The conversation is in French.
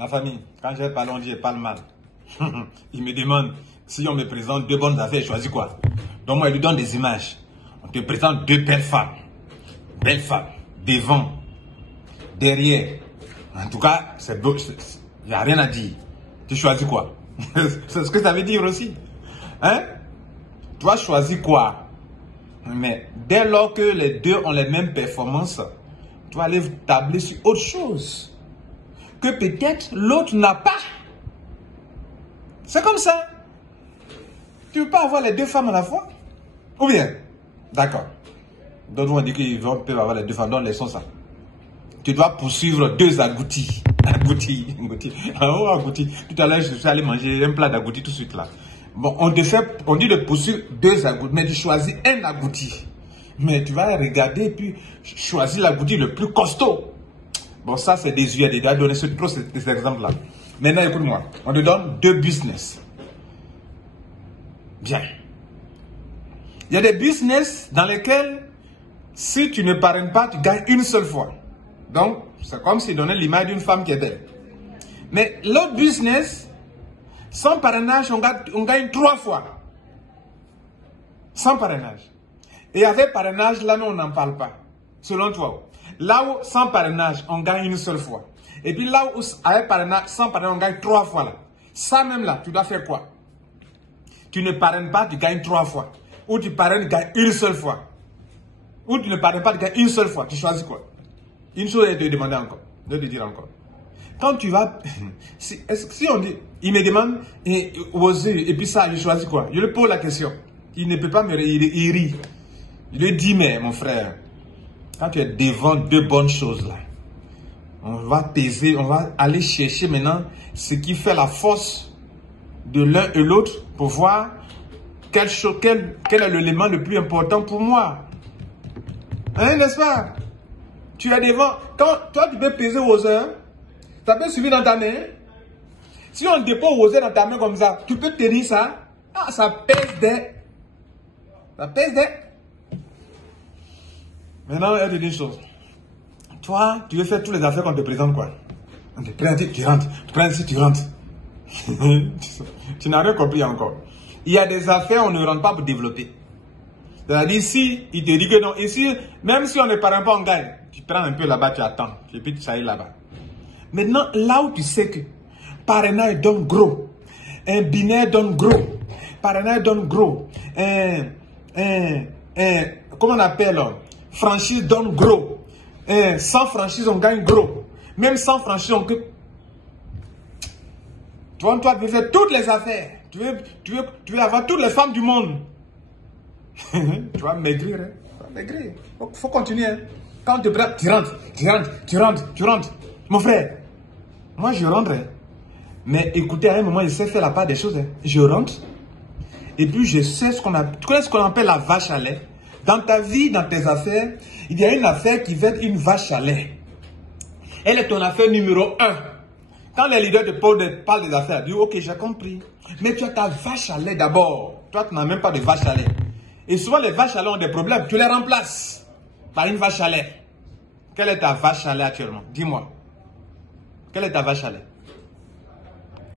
Ma famille, quand j'ai parlé, on dit je parle mal. Il me demande si on me présente deux bonnes affaires, je choisis quoi? Donc moi, il lui donne des images. On te présente deux belles femmes. Belles femmes. Devant. Derrière. En tout cas, c'est beau. Il n'y a rien à dire. Tu choisis quoi? C'est ce que ça veut dire aussi. Hein? Tu as choisi quoi? Mais dès lors que les deux ont les mêmes performances, tu vas aller tabler sur autre chose que peut-être l'autre n'a pas. C'est comme ça. Tu ne peux pas avoir les deux femmes à la fois? Ou bien? D'accord. D'autres vont dire qu'ils peuvent avoir les deux femmes. Donc, laissons ça. Tu dois poursuivre deux agoutis. Agoutis. Oh, agoutis. Tout à l'heure, je suis allé manger un plat d'agoutis tout de suite là. Bon, on dit de poursuivre deux agoutis, mais tu choisis un agouti. Mais tu vas regarder et puis choisir l'agouti le plus costaud. Bon, ça c'est désuet. Il a donné trop ces exemples-là. Maintenant, écoute-moi. On te donne deux business. Bien. Il y a des business dans lesquels, si tu ne parraines pas, tu gagnes une seule fois. Donc, c'est comme s'il donnait l'image d'une femme qui est belle. Mais l'autre business, sans parrainage, on gagne 3 fois. Sans parrainage. Et avec parrainage, là, non, on n'en parle pas. Selon toi. Là où, sans parrainage, on gagne une seule fois. Et puis là où, avec parrainage, sans parrainage, on gagne 3 fois là. Ça même là, tu dois faire quoi? Tu ne parraines pas, tu gagnes 3 fois. Ou tu parraines, tu gagnes une seule fois. Ou tu ne parraines pas, tu gagnes une seule fois. Tu choisis quoi? Une chose est de demander encore. De te dire encore. Quand tu vas... Si on dit... Il me demande... Et puis ça, je choisis quoi? Je lui pose la question. Il ne peut pas me... Il rit. Je lui dis, mais mon frère, quand tu es devant deux bonnes choses là, on va peser, on va aller chercher maintenant ce qui fait la force de l'un et l'autre pour voir quel est l'élément le plus important pour moi. Hein, n'est-ce pas? Tu es devant. Quand toi, tu peux peser aux heures, ça peut suivre dans ta main. Si on dépose aux heures dans ta main comme ça, tu peux tenir ça. Ah, ça pèse des. Ça pèse des. Maintenant, il y a une chose. Toi, tu veux faire toutes les affaires qu'on te présente quoi? On te présente, tu rentres. Tu prends ici, tu rentres. Tu n'as rien compris encore. Il y a des affaires, on ne rentre pas pour développer. C'est-à-dire, ici, il te dit que non. Ici, même si on ne parraine pas, on gagne. Tu prends un peu là-bas, tu attends. Et puis tu sailles là-bas. Maintenant, là où tu sais que parrainage donne gros, un binaire donne gros, parrainage donne gros, comment on appelle, franchise donne gros, sans franchise on gagne gros, même sans franchise on... Toi, tu veux faire toutes les affaires, tu veux avoir toutes les femmes du monde. Tu vas maigrir, hein? Tu vas maigrir. Faut continuer, hein? Quand tu prends, tu rentres. Mon frère, moi je rentre, hein? Mais écoutez, à un moment, je sais faire la part des choses, hein? Je rentre, et puis je sais ce qu'on a. Tu connais ce qu'on appelle la vache à lait? Dans ta vie, dans tes affaires, il y a une affaire qui va être une vache à lait. Elle est ton affaire numéro 1. Quand les leaders te parlent des affaires, dis ok, j'ai compris. Mais tu as ta vache à lait d'abord. Toi, tu n'as même pas de vache à lait. Et souvent, les vaches à lait ont des problèmes. Tu les remplaces par une vache à lait. Quelle est ta vache à lait actuellement? Dis-moi. Quelle est ta vache à lait?